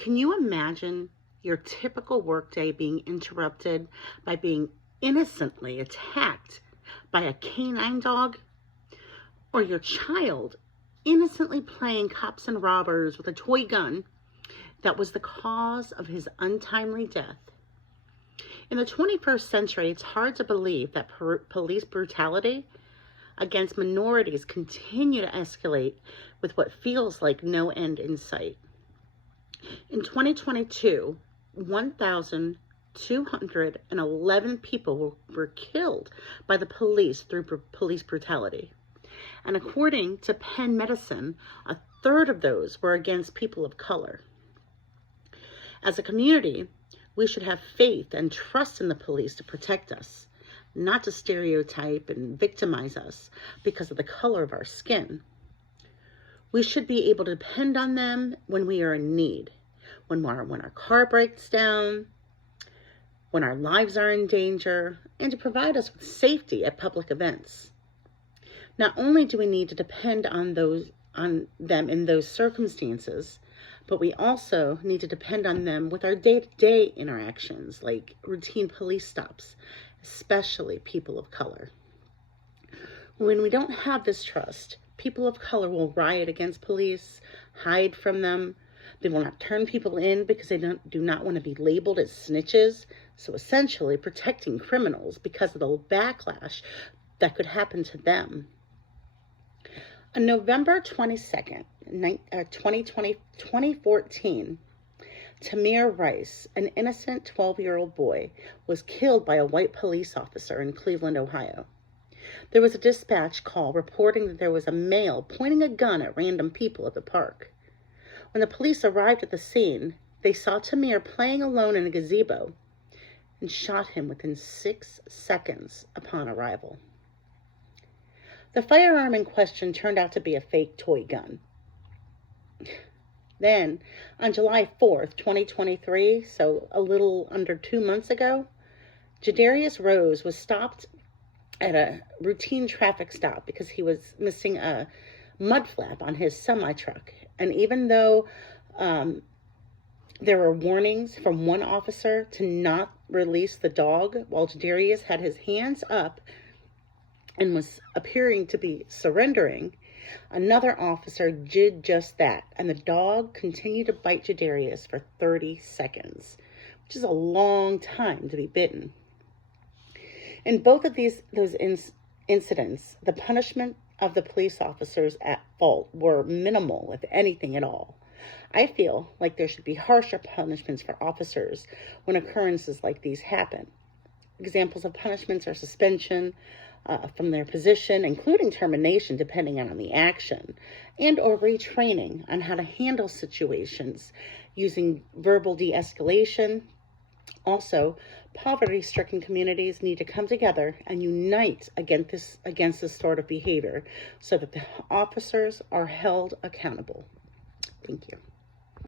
Can you imagine your typical workday being interrupted by being innocently attacked by a canine dog? Or your child innocently playing cops and robbers with a toy gun that was the cause of his untimely death? In the 21st century, it's hard to believe that police brutality against minorities continue to escalate with what feels like no end in sight. In 2022, 1,211 people were killed by the police through police brutality. And according to Penn Medicine, a third of those were against people of color. As a community, we should have faith and trust in the police to protect us, not to stereotype and victimize us because of the color of our skin. We should be able to depend on them when we are in need, when our car breaks down, when our lives are in danger, and to provide us with safety at public events. Not only do we need to depend on them in those circumstances, but we also need to depend on them with our day-to-day interactions, like routine police stops, especially people of color. When we don't have this trust, people of color will riot against police, hide from them. They will not turn people in because they do not want to be labeled as snitches. So essentially protecting criminals because of the backlash that could happen to them. On November 22nd, 2014, Tamir Rice, an innocent 12-year-old boy, was killed by a white police officer in Cleveland, Ohio. There was a dispatch call reporting that there was a male pointing a gun at random people at the park. When the police arrived at the scene, they saw Tamir playing alone in a gazebo and shot him within 6 seconds upon arrival. The firearm in question turned out to be a fake toy gun. Then, on July 4th, 2023, so a little under 2 months ago, Jadarius Rose was stopped at a routine traffic stop because he was missing a mud flap on his semi-truck. And even though there were warnings from one officer to not release the dog while Jadarius had his hands up and was appearing to be surrendering, another officer did just that, and the dog continued to bite Jadarius for 30 seconds, which is a long time to be bitten. In both of those incidents, the punishment of the police officers at fault were minimal, if anything at all. I feel like there should be harsher punishments for officers when occurrences like these happen. Examples of punishments are suspension from their position, including termination depending on the action, and or retraining on how to handle situations using verbal de-escalation. Also, poverty-stricken communities need to come together and unite against this sort of behavior so that the officers are held accountable. Thank you.